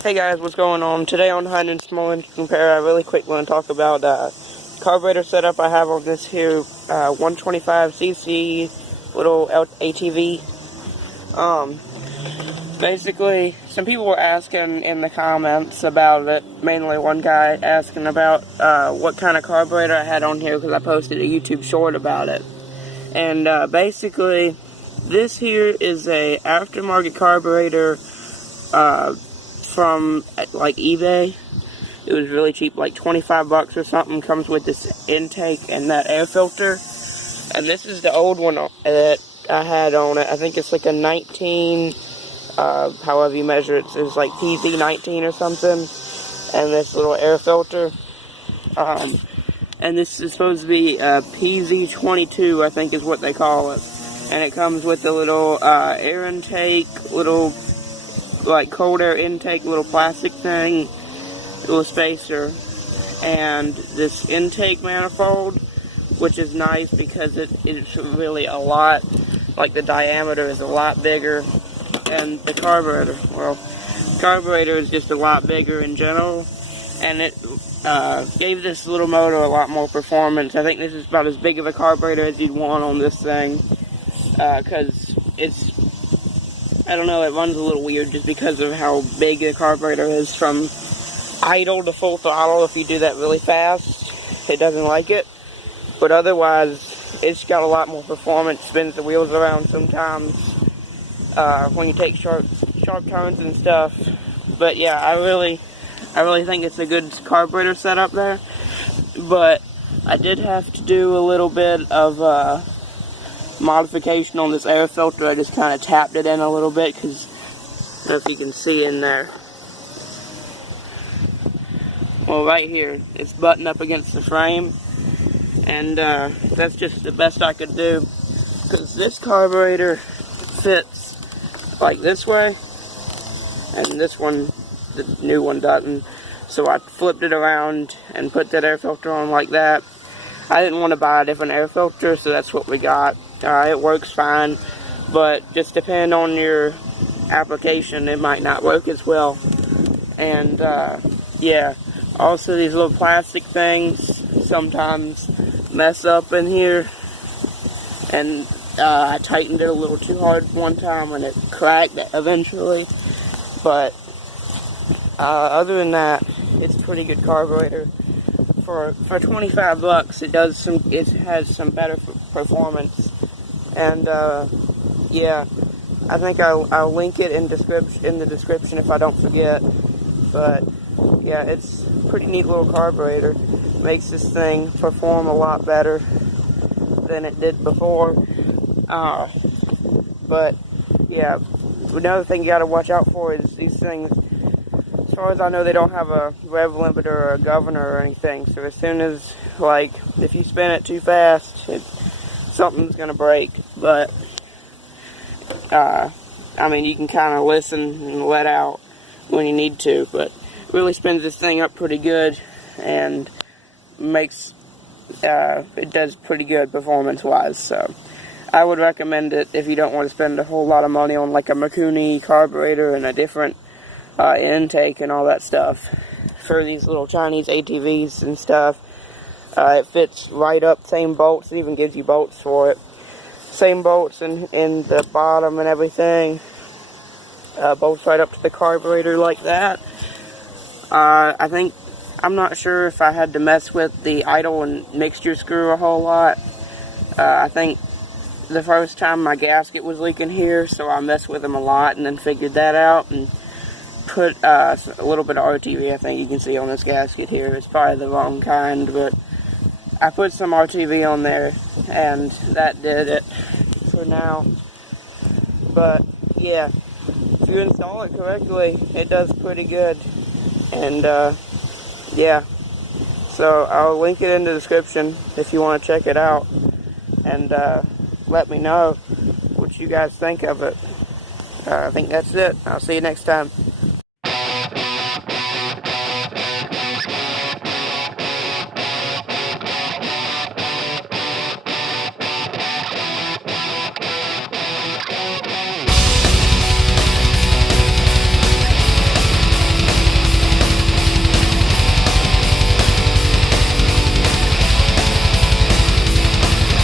Hey guys, what's going on? Today on High and Small Engine Repair, I really quick want to talk about carburetor setup I have on this here 125cc little ATV. Basically, some people were asking in the comments about it, mainly one guy asking about what kind of carburetor I had on here because I posted a YouTube short about it. And basically, this here is a aftermarket carburetor from like eBay. It was really cheap, like 25 bucks or something. Comes with this intake and that air filter. And this is the old one that I had on it. I think it's like a 19, however you measure it. It's like PZ19 or something. And this little air filter. And this is supposed to be PZ22, I think is what they call it. And it comes with a little air intake, little like cold air intake, little plastic thing, little spacer, and this intake manifold, which is nice because it's really a lot, like the diameter is a lot bigger, and the carburetor, well, carburetor is just a lot bigger in general, and it gave this little motor a lot more performance. I think this is about as big of a carburetor as you'd want on this thing, because it's, I don't know, it runs a little weird just because of how big the carburetor is from idle to full throttle. If you do that really fast, it doesn't like it. But otherwise, it's got a lot more performance, spins the wheels around sometimes when you take sharp turns and stuff. But yeah, I really think it's a good carburetor setup there. But I did have to do a little bit of modification on this air filter. I just kind of tapped it in a little bit because I don't know if you can see in there. Well, right here, it's buttoned up against the frame, and that's just the best I could do because this carburetor fits like this way, and this one, the new one, doesn't. So I flipped it around and put that air filter on like that. I didn't want to buy a different air filter, so that's what we got. It works fine, but just depending on your application, it might not work as well. And yeah, also these little plastic things sometimes mess up in here, and I tightened it a little too hard one time and it cracked eventually. But other than that, it's a pretty good carburetor. For 25 bucks, it has some better performance, and yeah, I think I'll link it in the description if I don't forget. But yeah, it's a pretty neat little carburetor. Makes this thing perform a lot better than it did before. But yeah, another thing you got to watch out for is these things. As far as I know, they don't have a rev limiter or a governor or anything, so as soon as, like, if you spin it too fast, something's gonna break. But I mean, you can kind of listen and let out when you need to, but it really spins this thing up pretty good and makes it does pretty good performance-wise. So I would recommend it if you don't want to spend a whole lot of money on like a Mikuni carburetor and a different intake and all that stuff for these little Chinese ATVs and stuff. It fits right up, same bolts, it even gives you bolts for it. Same bolts in the bottom and everything. Bolts right up to the carburetor like that. I'm not sure if I had to mess with the idle and mixture screw a whole lot. I think the first time my gasket was leaking here, so I messed with them a lot and then figured that out and put a little bit of RTV. I think you can see on this gasket here. It's probably the wrong kind, but I put some RTV on there and that did it for now. But yeah, if you install it correctly, it does pretty good. And yeah, so I'll link it in the description if you want to check it out, and let me know what you guys think of it. I think that's it. I'll see you next time.